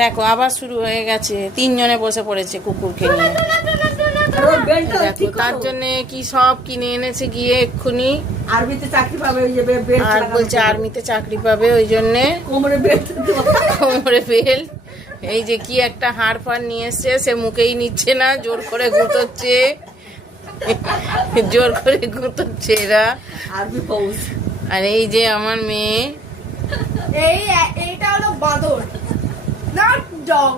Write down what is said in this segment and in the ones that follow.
দেখো আবার শুরু হয়ে গেছে, তিনজনে বসে পড়েছে কুকুরকে নিয়ে। দেখো তার জন্য কি সব কিনে এনেছে গিয়ে এক্ষুনি। আর্মিতে চাকরি পাবে, ওই যে বেল্ট আর বলছে আর্মিতে চাকরি পাবে, ওই জন্যে কোমরে বেল্ট কোমরে বেল্ট। এই যে কি একটা হাড় ফাড় নিয়ে এসছে, সে মুখেই নিচ্ছে না, জোর করে গুঁতোচ্ছে, জোর করে গুঁতোচ্ছে এরা। আর্মি পৌঁছ। আর এই যে আমার মেয়ে, এইটা হলো বাঁদর, নট ডগ।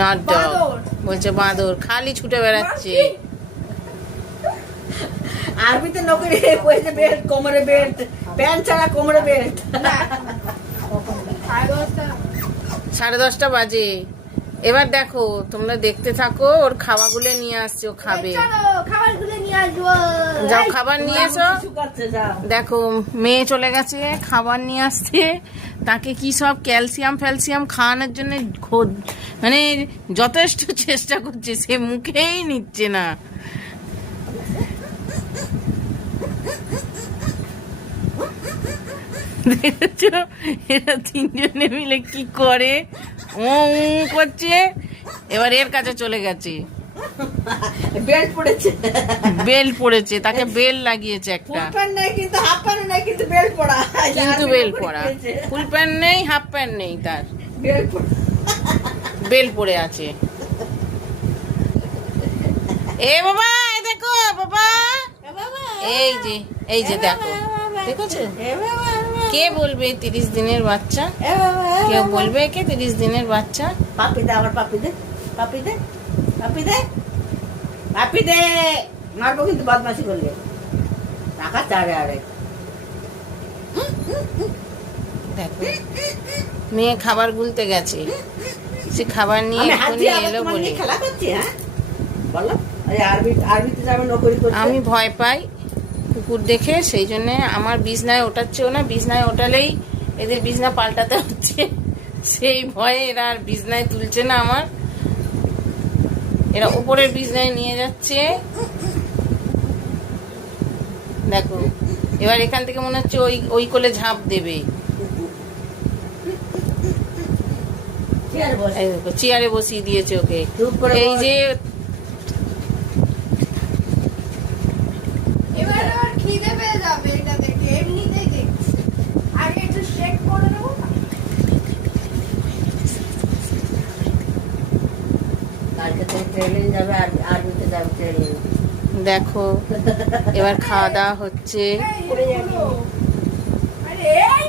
নট ডগ, বাঁদর। বলছে বাঁদর, খালি ছুটে বেড়াচ্ছে। আর্মিতে নকরি পয়সা বেল্ট, কোমরে বেল্ট, প্যান্ট ছাড়া কোমরে বেল্ট। 10:30 বাজে। এবার দেখো, তোমরা দেখতে থাকো, ওর খাওয়াগুলো নিয়ে আসছে, ও খাবে। খাবারগুলো নিয়ে আসবো। যাও খাবার নিয়ে এসো। শুকাচ্ছে যাও। দেখো মেয়ে চলে গেছে খাবার নিয়ে আসতে, তাকে কি সব ক্যালসিয়াম ফ্যালসিয়াম খাওয়ানোর জন্য মানে যথেষ্ট চেষ্টা করছে, সে মুখেই নিচ্ছে না। দেখেছো এরা তিনজনে মিলে কি করে, ও করছে। এবার এর কাছে চলে গেছে, বেল্ট পড়েছে, বেল্ট পড়েছে, তাকে বেল্ট লাগিয়েছে একটা। ফুল প্যান্ট নাই কিন্তু, হাফ প্যান্ট নাই কিন্তু, বেল্ট পড়া। কিন্তু বেল্ট পরা, ফুল প্যান্ট নেই, হাফ প্যান্ট নেই, তার বেল্ট পড়া। বেল্ট পরে আছে। এ বাবা, এই দেখো বাবা, এই যে দেখো, দেখেছো? কে বলবে 30 দিনের বাচ্চা? কেউ বলবে কে 30 দিনের বাচ্চা? পাপি দে, আবার পাপি দে, পাপি দে, পাপি দে, পাপি দে। মারবো কিন্তু বদমাশি করলে, টাকা চারে আরে। দেখো মেয়ে খাবার গুলতে গেছে, সে খাবার নিয়ে আমি হাত এক্ষুনি দিয়ে আবার এলো তোমার বলে। নিয়ে খেলা করছি, হ্যাঁ বলো। আরে আরবিতে যাবে নকরি করতে। আমি ভয় পাই কুকুর দেখে, সেই জন্য আমার বিছনায় ওঠাচ্ছেও না। বিছনায় ওঠালেই এদের বিছনা পাল্টাতে হচ্ছে, সেই ভয়ে এরা আর বিছনায় তুলছে না আমার। এরা উপরের বিছনায় নিয়ে যাচ্ছে। দেখো এবার এখান থেকে মনে হচ্ছে ওই কোলে ঝাঁপ দেবে। চেয়ারে বস। এই দেখো চেয়ারে বসিয়ে দিয়েছে ওকে। চুপ করে এই বস। যে এবার আর খিদে পেয়ে যাবে এটা দেখে, এমনিতেই দেখছি। আগে একটু শেক করে নেবো। কালকে তো ট্রেনে যাবে, আরবিতে যাবে ট্রেনে। দেখো এবার খাওয়া দাওয়া হচ্ছে। এই, পড়ে যাবি। আরে এই